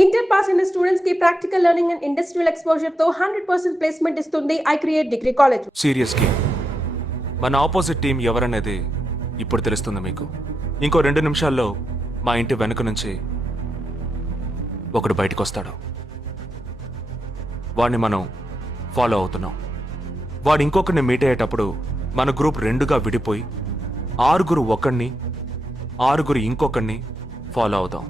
Inter pass అయిన students కి practical learning and industrial exposure తో 100% ప్లేస్మెంట్ ఇస్తుంది I create degree college. Serious కి మన ఆపోజిట్ టీం ఎవరనేది ఇప్పుడు తెలుస్తుంది మీకు. ఇంకో 2 నిమిషాల్లో మా ఇంటి వెనుక నుంచి ఒకడు బయటకు వస్తాడు. వాడిని మనం ఫాలో అవుతున్నాం. వాడు ఇంకొకరిని మీట్ అయ్యేటప్పుడు మన గ్రూప్ 2గా విడిపోయి 6 ఒకడిని 6 ఇంకొకరిని ఫాలో అవుదాం.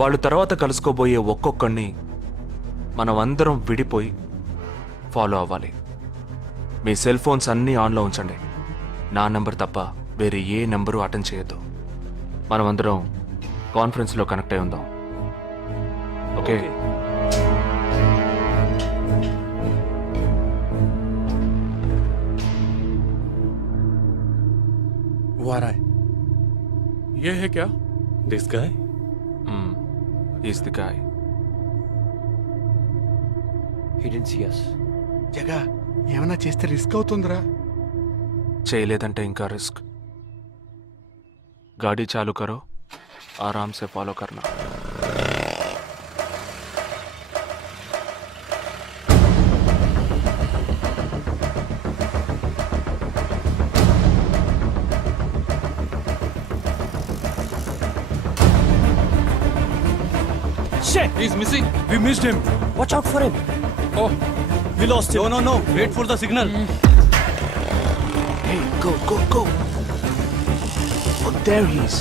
వాళ్ళు తర్వాత కలుసుకోబోయే ఒక్కొక్కడిని మనం అందరం విడిపోయి ఫాలో అవ్వాలి. మీ సెల్ ఫోన్స్ అన్నీ ఆన్లో ఉంచండి. నా నెంబర్ తప్ప వేరే ఏ నెంబరు అటెండ్ చేయొద్దు. మనం అందరం కాన్ఫరెన్స్లో కనెక్ట్ అయి ఉందాం. ఓకే? वो आ रहा है. ये है क्या? This guy? He's the guy. He didn't see us. జగా ఏమైనా చేస్తే రిస్క్ అవుతుందిరా. చేయలేదంటే ఇంకా రిస్క్. गाड़ी चालू करो, आराम से फॉलो करना. Shit! He's missing. We missed him. Watch out for him. Oh, We lost him. No. Wait for the signal. Hey, go. Oh, there he is.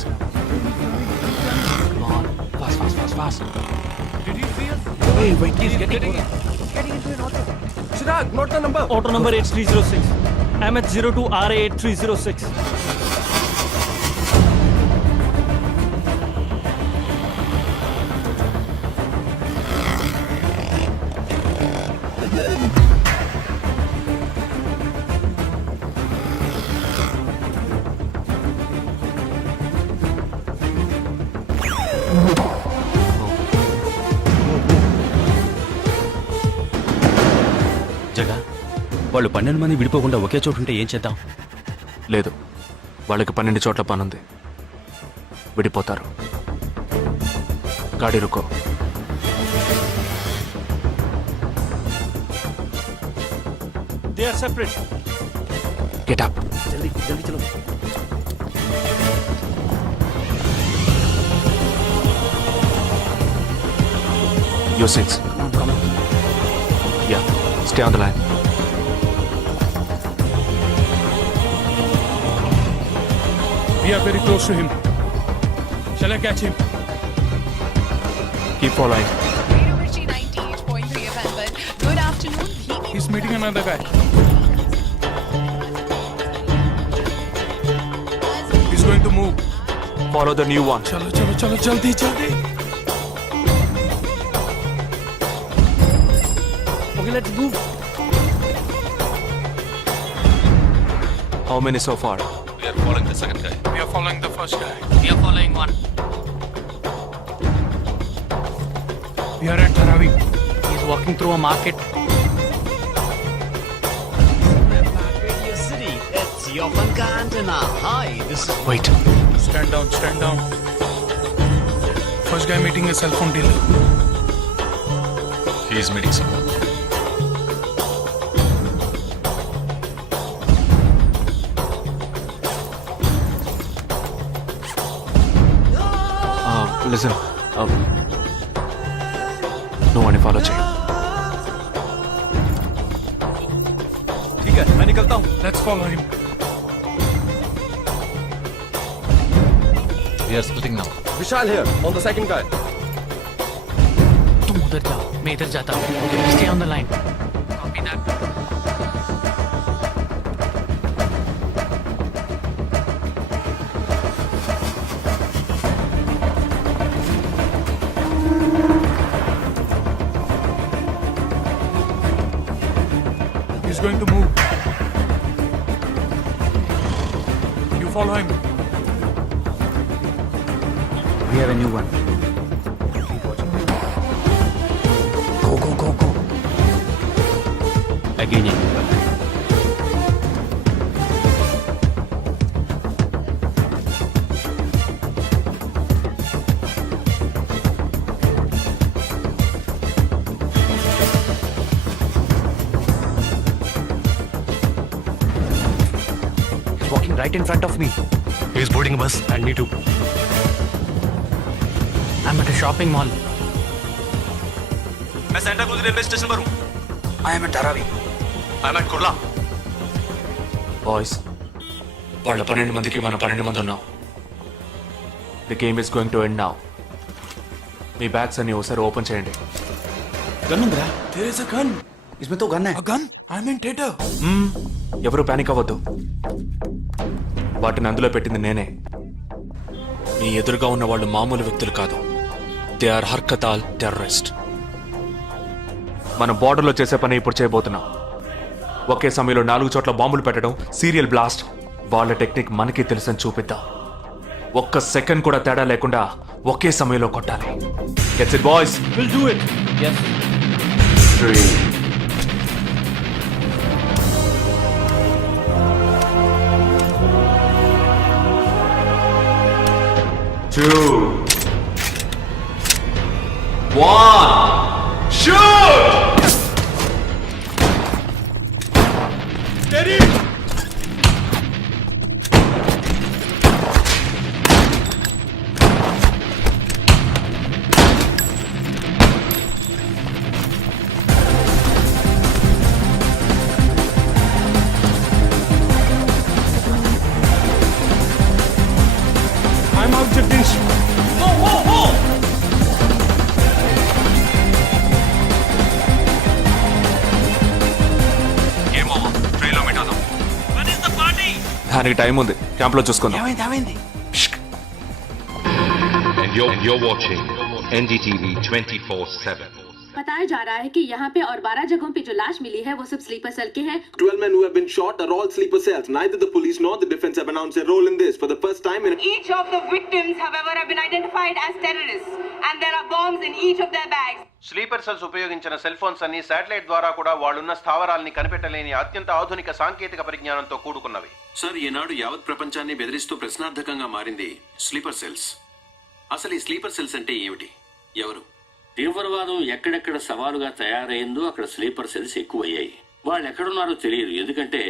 Come on, fast. did he see us? Hey, wait. He's getting into an auto. Chirag, note the number. Auto number 8306. MH02 RA 8306. జగా వాళ్ళు 12 మంది విడిపోకుండా ఒకే చోటు ఉంటే ఏం చేద్దాం? లేదు, వాళ్ళకి 12 చోట్ల పనుంది. విడిపోతారు. గాడి రుకో. They are separate. Get up. జల్దీ చలో. Your six. Come on. Yeah, stay on the line. We are very close to him. Shall I catch him? Keep following. Radio Mirchi 98.3 FM, but good afternoon. He's meeting another guy. He's going to move. Follow the new one. चलो जल्दी. Okay, let's move. How many so far? We are following the second guy. We are following the first guy. We are following one. We are at Dharavi. He's walking through a market. Radio City, it's your Funka Antenna. Hi, this is Wait. Stand down. First guy meeting a cell phone dealer. He is meeting someone. Listen. No one follow chain. ठीक है, मैं निकलता हूँ. Let's follow him. We are splitting now. Vishal here, on the second guy. तुम उधर जाओ, मैं इधर जाता हूँ. Stay on the line. Copy that. He's going to move. You follow him. We have a new one. Go. Again. right in front of me. He's boarding a bus and me too. I'm at a shopping mall. मैं Santa cruise railway station पर हूँ. I am at Dharavi. I'm at Kurla. Boys వాళ్ళ 12 మందికి మనం 12 మంది ఉన్నాం. The game is going to end now. Me bags అన్ని ఒకసారి ఓపెన్ చేయండి. गन ఉందిరా. There is a gun. इसमें तो गन है. A gun? I'm in theater. ఎవరు పానిక్ అవ్వద్దు. వాటిని అందులో పెట్టింది నేనే. మీ ఎదురుగా ఉన్న వాళ్ళు మామూలు వ్యక్తులు కాదు. They are Harkatul terrorist. మనం బార్డర్లో చేసే పని ఇప్పుడు చేయబోతున్నాం. ఒకే సమయంలో 4 చోట్ల బాంబులు పెట్టడం, సీరియల్ బ్లాస్ట్. వాళ్ళ టెక్నిక్ మనకి తెలుసని చూపిద్దాం. ఒక్క సెకండ్ కూడా తేడా లేకుండా ఒకే సమయంలో కొట్టాలి. Gets it boys. We'll do it. Yes. 3 2 1 shoot! Steady! I'm out, Jagdish. దానికి టైం ఉంది. క్యాంప్లో చూసుకుందాం. And you're watching NDTV 24/7. बताया जा रहा है कि यहाँ पे और 12 जगहों पे जो लाश मिली है वो सब स्लीपर सेल के हैं. 12 men who have been shot are all sleeper cells. Neither the police nor the defense have announced their role in this. For the first time in Each of the victims, however, have been identified as terrorists, and there are bombs in each of their bags. Sleeper cells ఉపయోగించిన cell phones అన్ని satellite ద్వారా కూడా వాళ్ళున్న స్థావరాల్ని కనిపెట్టలేని అత్యంత ఆధునిక సాంకేతిక పరిజ్ఞానంతో కూడుకున్నవి. Sir, ఈనాడు యావత్ ప్రపంచాన్ని బెదిరిస్తూ ప్రశ్నార్థకంగా మారింది స్లీపర్ సెల్స్. అసలు ఈ స్లీపర్ సెల్స్ అంటే ఏమిటి? ఎవరు? తీవ్రవాదం ఎక్కడెక్కడ సవాలుగా తయారైందో అక్కడ స్లీపర్ సెల్స్ ఎక్కువయ్యాయి. వాళ్ళు ఎక్కడున్నారో తెలియదు. ఎందుకంటే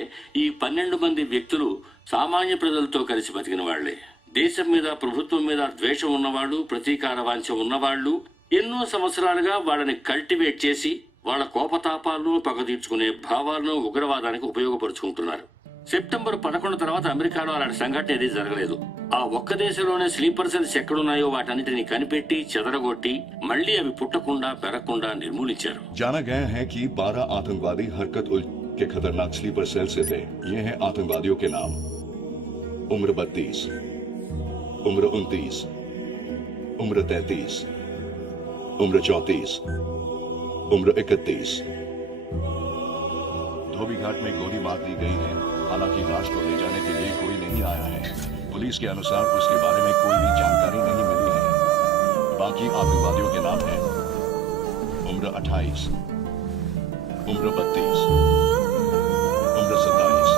ఈ 12 మంది వ్యక్తులు సామాన్య ప్రజలతో కలిసి బతికిన వాళ్లే. దేశం మీద, ప్రభుత్వం మీద ద్వేషం ఉన్నవాళ్ళు, ప్రతీకార వాంఛ ఉన్నవాళ్లు ఎన్నో సంవత్సరాలుగా వాళ్ళని కల్టివేట్ చేసి వాళ్ళ కోపతాపాలను, పగ తీర్చుకునే భావాలను ఉగ్రవాదానికి ఉపయోగపరుచుకుంటున్నారు. సెప్టెంబర్ 11 తర్వాత అమెరికాలో అలాంటి సంఘటన ఏదీ జరగలేదు. ఆ ఒక్క దేశంలోనే స్లీపర్ సెల్స్ ఎక్కడున్నాయో వాటన్నిటిని కనిపెట్టి చెదరగొట్టి మళ్లీ అవి పుట్టకుండా పెరగకుండా నిర్మూలించారు. जाना गया है कि 12 आतंकवादी हरकत उल के खतरनाक स्लीपर सेल से थे. ये हैं आतंकवादियों के नाम: उम्र 32, उम्र 29, उम्र 33, उम्र 34, उम्र 31. धोबी घाट में गोली मार दी गई है. हालांकि लाश को ले जाने के लिए कोई नहीं आया है. पुलिस के अनुसार उसके बारे में कोई भी जानकारी नहीं मिली है. बाकी आतंकवादियों के नाम हैं: उम्र 28, उम्र 32, उम्र 27.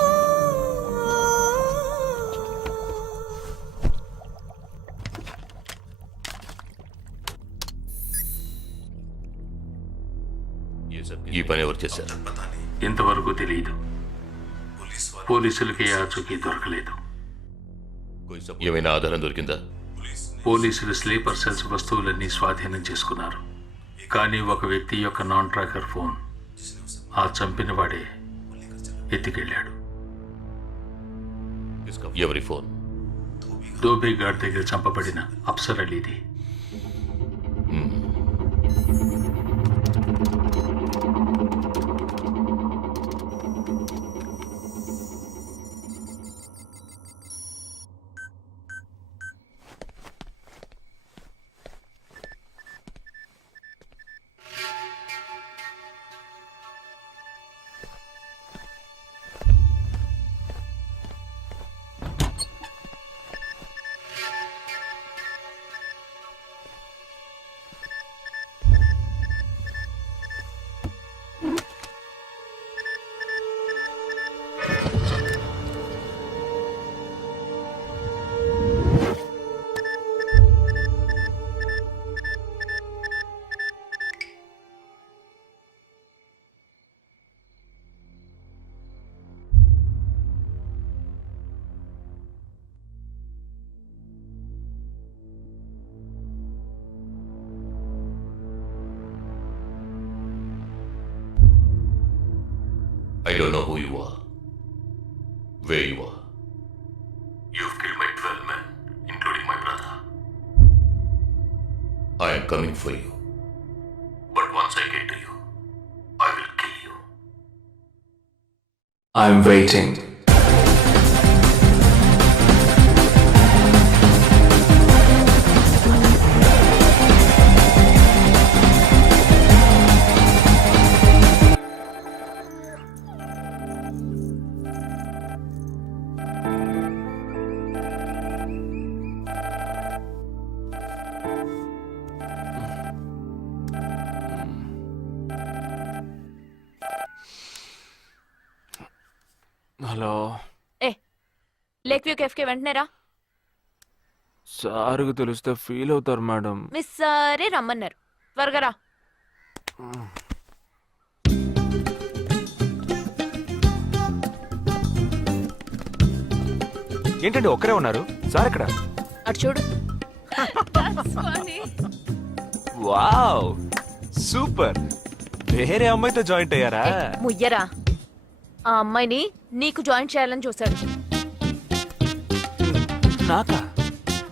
ఈ పని ఎవరు చేశారు? ఇంతవరకు తెలియదు. పోలీసులకి ఆచూకీ దొరకలేదు. ఏమైనా ఆధారం దొరికిందా? పోలీసులు స్లీపర్ సెల్స్ వస్తువులన్నీ స్వాధీనం చేసుకున్నారు. కానీ ఒక వ్యక్తి యొక్క నాన్ ట్రాకర్ ఫోన్ ఆ చంపిన వాడే ఎత్తికెళ్ళాడు. ఎవరి ఫోన్? ధోబీ ఘాట్ దగ్గర చంపబడిన Afsar అలీది. I don't know who you are, where you are. You've killed my 12 men, including my brother. I am coming for you. But once I get to you, I will kill you. I'm waiting. Hello lake view కెఫ్కి వెంటనే రా. సార్కి తెలిస్తే feel అవుతారు madam. Miss సరే రమ్మన్నారు, త్వరగా రా. ఏంటండి ఒక్కరే ఉన్నారు? సార్ ఎక్కడ? అటు చూడు. Wow super. వేరే అమ్మాయితో జాయింట్ అయ్యారా? ముయ్యరా, ఆ అమ్మాయిని నీకు జాయిన్ చేయాలని చూశాడు. నాకా?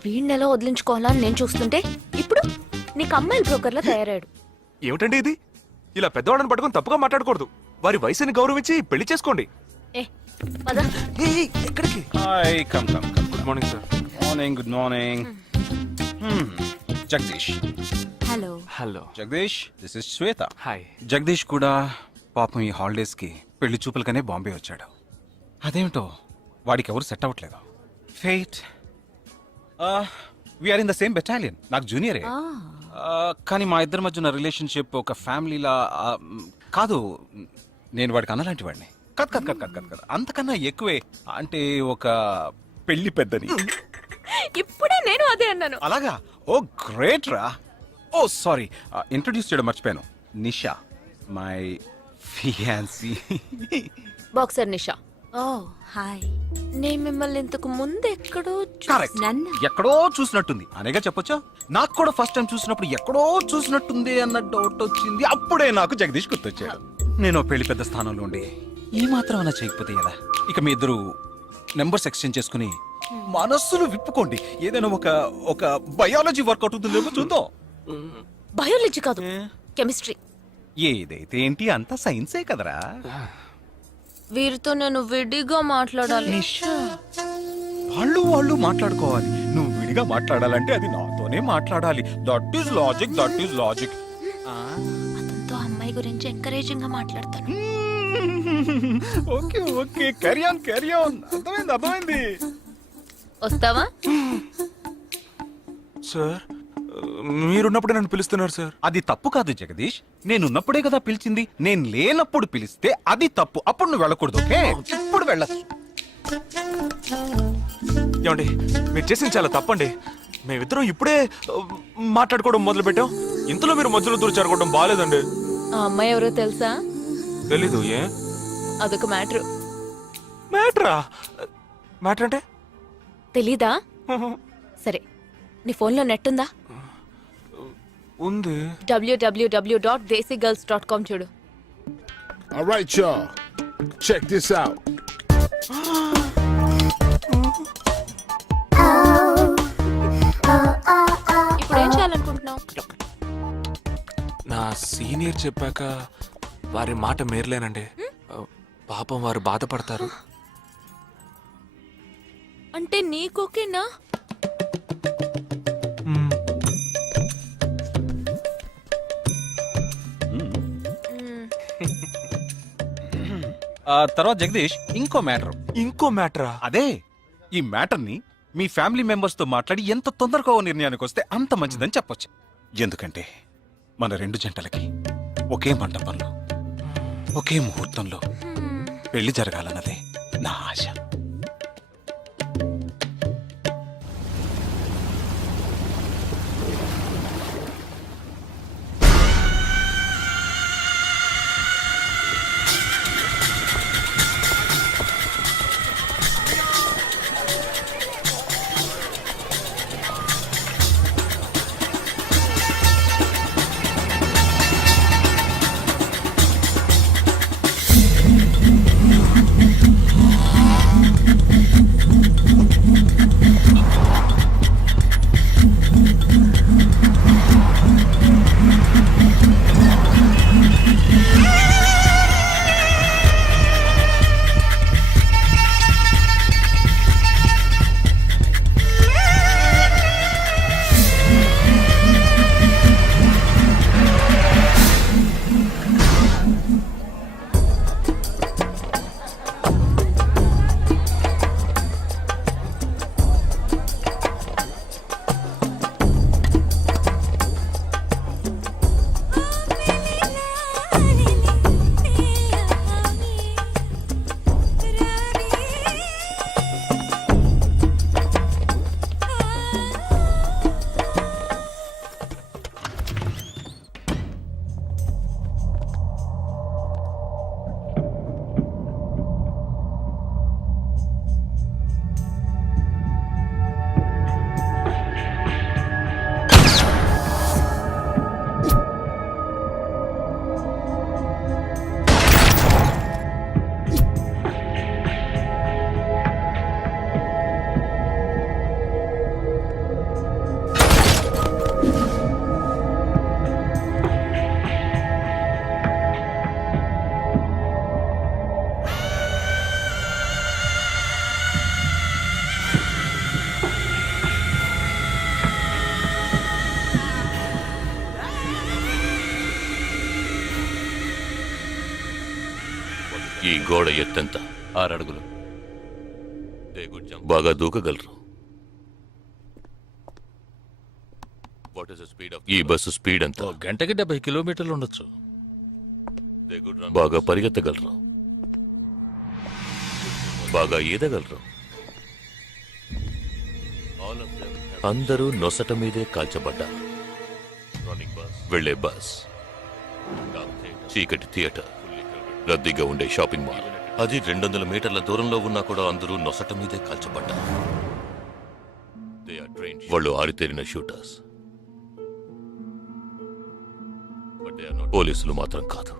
వీణ్ణెలా వదిలించుకోవాలని నేను చూస్తుంటే ఇప్పుడు నీకు అమ్మాయిల బ్రోకర్లా తయారాడు. ఏమిటండి ఇది? ఇలా పెద్దవాళ్ళని పట్టుకొని తప్పుగా మాట్లాడకూడదు. వారి వయసుని గౌరవించి పెళ్లి చేసుకోండి. పద. ఎక్కడికి? Hi, come come come. Good morning sir. Morning, good morning. Jagadish. Hello. Hello Jagadish, this is Shweta. Hi. Jagadish కూడా పాపం ఈ హాలిడేస్కి పెళ్లి చూపులకనే బాంబే వచ్చాడు. అదేమిటో వాడికి ఎవరు సెట్ అవ్వట్లేదు. Fate. We are in the same battalion. నాకు జూనియరే. కానీ మా ఇద్దరి మధ్య ఉన్న రిలేషన్షిప్ ఒక ఫ్యామిలీలా కాదు. నేను వాడికి అన్నలాంటి వాడిని కద్ కద్ కద్ కద్ కద్ కద్ అంతకన్నా ఎక్కువే. అంటే ఒక పెళ్లి పెద్దని. ఇప్పుడే నేను అదే అన్నాను. అలాగా? ఓ గ్రేట్ రా. ఓ సారీ, ఇంట్రొడ్యూస్ చేయడం మర్చిపోయాను. Nisha, my fiancee. Boxer Nisha. Oh hi. నేను మిమ్మల్ని ఇంతకు ముందు ఎక్కడో కరెక్ట్, ఎక్కడో చూసినట్టుంది అనేగా చెప్పొచ్చా? నాకు కూడా ఫస్ట్ టైం చూసినప్పుడు ఎక్కడో చూసినట్టుంది అన్న డౌట్ వచ్చింది. అప్పుడే నాకు జగదీష్ గుర్తొచ్చాడు. నేను పెళ్లి పెద్ద స్థానంలో ఉండి ఈ మాత్రం అలా చేయకపోతే కదా. ఇక మీ ఇద్దరు నెంబర్స్ ఎక్స్చేంజ్ చేసుకుని మనస్సులు విప్పుకోండి. ఏదైనా ఒక బయాలజీ వర్కౌట్ అవుతుందేమో చూద్దాం. బయాలజీ కాదు, కెమిస్ట్రీ. ఏదైతే ఏంటి, అంతా సైన్సే కదరా. వీరితో నేను విడిగా మాట్లాడాలి. వాళ్ళు మాట్లాడుకోవాలి. నువ్వు విడిగా మాట్లాడాలంటే అది నాతోనే మాట్లాడాలి. That is logic, that is logic. అతనితో అమ్మాయి గురించి ఎంకరేజింగ్ గా మాట్లాడతాను. Okay okay, carry on carry on. అర్థమైంది. వస్తావా? సార్ మీరున్నప్పుడే నన్ను పిలుస్తున్నారు సార్. అది తప్పు కాదు జగదీష్. నేనున్నప్పుడే కదా పిలిచింది. నేను లేనప్పుడు పిలిస్తే అది తప్పు. అప్పుడు నువ్వు వెళ్ళకూడదు. ఓకే, ఇప్పుడు వెళ్ళచ్చు. ఏమండి, మీరు చేసింది చాలా తప్పండి. మేమిద్దరం ఇప్పుడే మాట్లాడుకోవడం మొదలు పెట్టాం. ఇంతలో మీరు మధ్యలో దూరం జరగడం బాగాలేదండి. ఆ అమ్మాయి ఎవరో తెలుసా? తెలీదు. ఏ? అదొక మ్యాటర్. మ్యాటరా? మ్యాటర్ అంటే తెలీదా? సరే, నీ ఫోన్లో నెట్ ఉందా? ఉంది. www.desicgirls.com చూడు. All right, y'all. Check this out. ఇప్పుడు ఏం చేయాలనుకుంటున్నావు? నా సీనియర్ చెప్పాక వారి మాట మేరలేనండి. పాపం వారు బాధపడతారు. అంటే నీకోకేనా? తర్వాత జగదీష్, ఇంకో మ్యాటరా? అదే, ఈ మ్యాటర్ ని మీ ఫ్యామిలీ మెంబర్స్ తో మాట్లాడి ఎంత తొందరగా ఓ నిర్ణయానికి వస్తే అంత మంచిదని చెప్పొచ్చు. ఎందుకంటే మన రెండు జంటలకి ఒకే మండపంలో ఒకే ముహూర్తంలో పెళ్లి జరగాలన్నదే నా ఆశ. ఈ గోడ ఎత్తెంత? 6 అడుగులు. బాగా దూకగలరు. ఈ బస్సు స్పీడ్ ఎంత? గంటకి 70 కిలోమీటర్లు ఉండొచ్చు. బాగా పరిగెత్తగలరు. బాగా ఈదగలరు. అందరూ నొసట మీదే కాల్చబడ్డారు. వెళ్లే బస్, చీకటి థియేటర్, రద్దీగా ఉండే షాపింగ్ మాల్, అది 200 మీటర్ల దూరంలో ఉన్నా కూడా అందరూ నొసట మీదే కాల్చబడ్డారు. వాళ్ళు ఆరితేరిన షూటర్స్. పోలీసులు మాత్రం కాదు.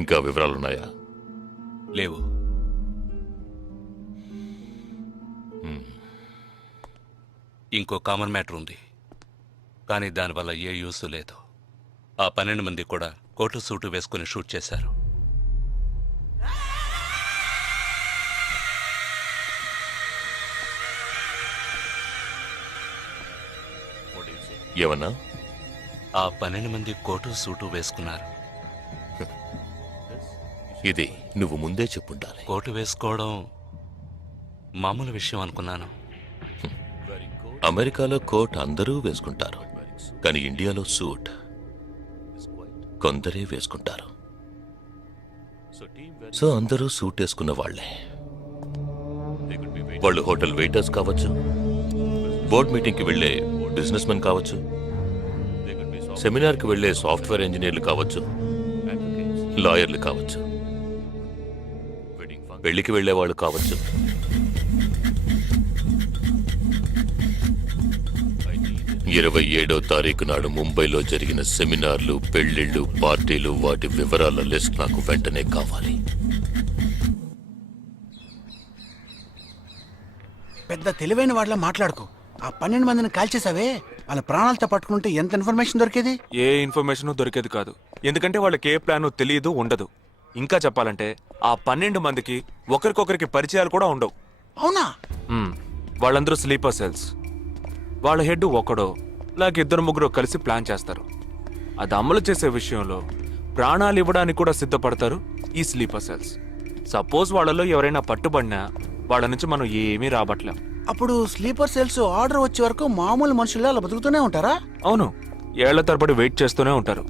ఇంకా వివరాలున్నాయా? లేవు. ఇంకో కామన్ మ్యాటర్ ఉంది, కానీ దానివల్ల ఏ యూస్ లేదు. ఆ 12 మంది కూడా కోటు సూటు వేసుకుని షూట్ చేశారు. ఏమన్నా? ఆ 12 మంది కోటు సూటు వేసుకున్నారు. ఇది నువ్వు ముందే చెప్పుండాలి. కోటు వేసుకోవడం మామూలు విషయం అనుకున్నాను. అమెరికాలో కోట్ అందరూ వేసుకుంటారు, కానీ ఇండియాలో సూట్ కొందరే వేసుకుంటారు. సో అందరూ సూట్ వేసుకున్న వాళ్లే. వాళ్ళు హోటల్ వెయిటర్స్ కావచ్చు, బోర్డ్ మీటింగ్కి వెళ్లే బిజినెస్ మెన్ కావచ్చు, సెమినార్కి వెళ్లే సాఫ్ట్వేర్ ఇంజనీర్లు కావచ్చు, లాయర్లు కావచ్చు, పెళ్లికి వెళ్లే వాళ్ళు కావచ్చు. 27వ తారీఖు నాడు ముంబైలో జరిగిన సెమినార్లు, పెళ్లిళ్లు, పార్టీలు, వాటి వివరాల లిస్ట్ నాకు వెంటనే కావాలి. పెద్ద తెలివైన వాళ్ళ మాట్లాడుకో. ఆ 12 మందిని కాల్చేసావే, వాళ్ళ ప్రాణాలతో పట్టుకుంటే ఎంత ఇన్ఫర్మేషన్ దొరికేది? ఏ ఇన్ఫర్మేషన్ దొరికేది కాదు, ఎందుకంటే వాళ్ళకి ఏ ప్లాన్ తెలియదు, ఉండదు. ఇంకా చెప్పాలంటే ఆ 12 మందికి ఒకరికొకరికి పరిచయాలు కూడా ఉండవు. అవునా? వాళ్ళందరూ స్లీపర్ సెల్స్. వాళ్ళ హెడ్ ఒకడో లేక 2-3 కలిసి ప్లాన్ చేస్తారు. అది అమలు చేసే విషయంలో ప్రాణాలు ఇవ్వడానికి కూడా సిద్ధపడతారు ఈ స్లీపర్ సెల్స్. సపోజ్ వాళ్ళలో ఎవరైనా పట్టుబడినా వాళ్ళ నుంచి మనం ఏమీ రాబట్లేం. అప్పుడు స్లీపర్ సెల్స్ ఆర్డర్ వచ్చే వరకు మామూలు మనుషుల్లో అలా బతుకుతూనే ఉంటారా? అవును, ఏళ్ల తరబడి వెయిట్ చేస్తూనే ఉంటారు.